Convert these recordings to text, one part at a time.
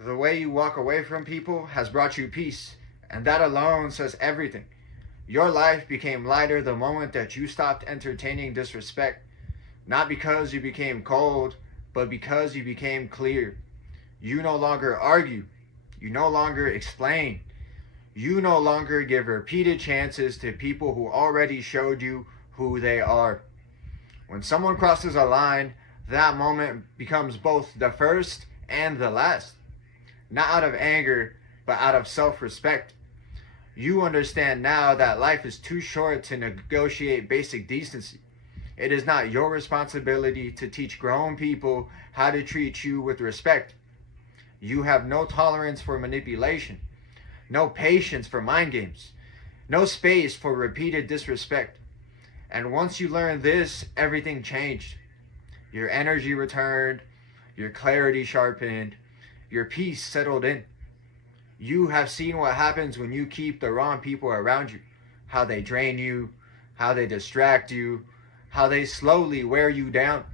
The way you walk away from people has brought you peace, and that alone says everything. Your life became lighter the moment that you stopped entertaining disrespect, not because you became cold, but because you became clear. You no longer argue. You no longer explain. You no longer give repeated chances to people who already showed you who they are. When someone crosses a line, that moment becomes both the first and the last. Not out of anger, but out of self-respect. You understand now that life is too short to negotiate basic decency. It is not your responsibility to teach grown people how to treat you with respect. You have no tolerance for manipulation, no patience for mind games, no space for repeated disrespect. And once you learn this, everything changed. Your energy returned, your clarity sharpened, your peace settled in. You have seen what happens when you keep the wrong people around you, how they drain you, how they distract you, how they slowly wear you down.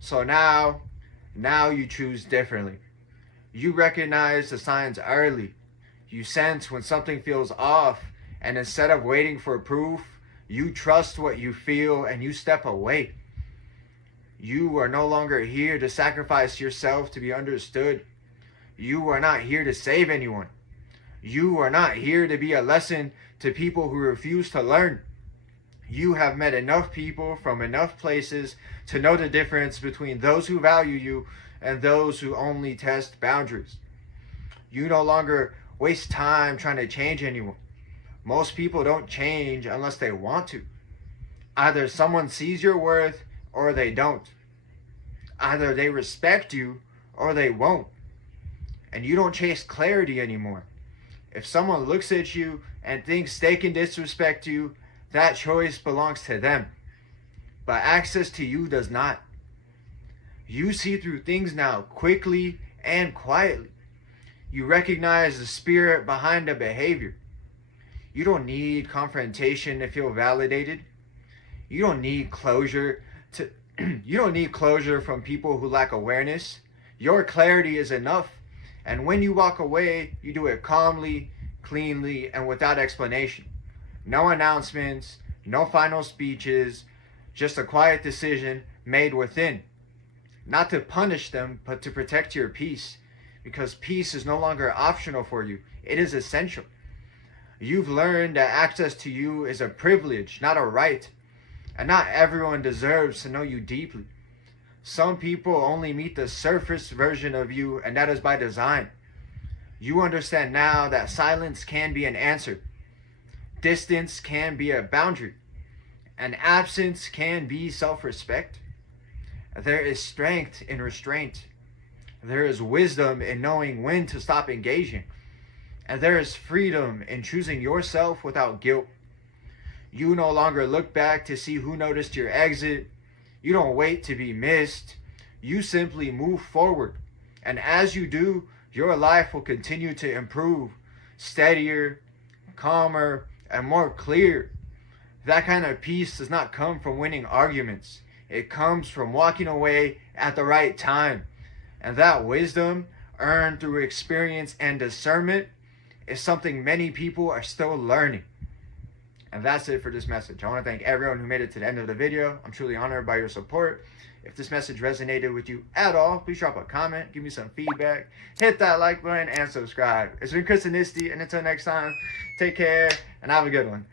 So now you choose differently. You recognize the signs early. You sense when something feels off, and instead of waiting for proof, you trust what you feel and you step away. You are no longer here to sacrifice yourself to be understood. You are not here to save anyone. You are not here to be a lesson to people who refuse to learn. You have met enough people from enough places to know the difference between those who value you and those who only test boundaries. You no longer waste time trying to change anyone. Most people don't change unless they want to. Either someone sees your worth or they don't. Either they respect you or they won't. And you don't chase clarity anymore. If someone looks at you and thinks they can disrespect you, that choice belongs to them. But access to you does not. You see through things now quickly and quietly. You recognize the spirit behind the behavior. You don't need confrontation to feel validated. You don't need closure from people who lack awareness. Your clarity is enough. And when you walk away, you do it calmly, cleanly, and without explanation. No announcements, no final speeches, just a quiet decision made within. Not to punish them, but to protect your peace. Because peace is no longer optional for you. It is essential. You've learned that access to you is a privilege, not a right. And not everyone deserves to know you deeply. Some people only meet the surface version of you, and that is by design. You understand now that silence can be an answer. Distance can be a boundary. And absence can be self-respect. There is strength in restraint. There is wisdom in knowing when to stop engaging. And there is freedom in choosing yourself without guilt. You no longer look back to see who noticed your exit. You don't wait to be missed. You simply move forward. And as you do, your life will continue to improve, steadier, calmer, and more clear. That kind of peace does not come from winning arguments. It comes from walking away at the right time. And that wisdom, earned through experience and discernment, is something many people are still learning. And that's it for this message. I want to thank everyone who made it to the end of the video. I'm truly honored by your support. If this message resonated with you at all, please drop a comment, give me some feedback, hit that like button, and subscribe. It's been Chris and Nisty, and until next time, take care, and have a good one.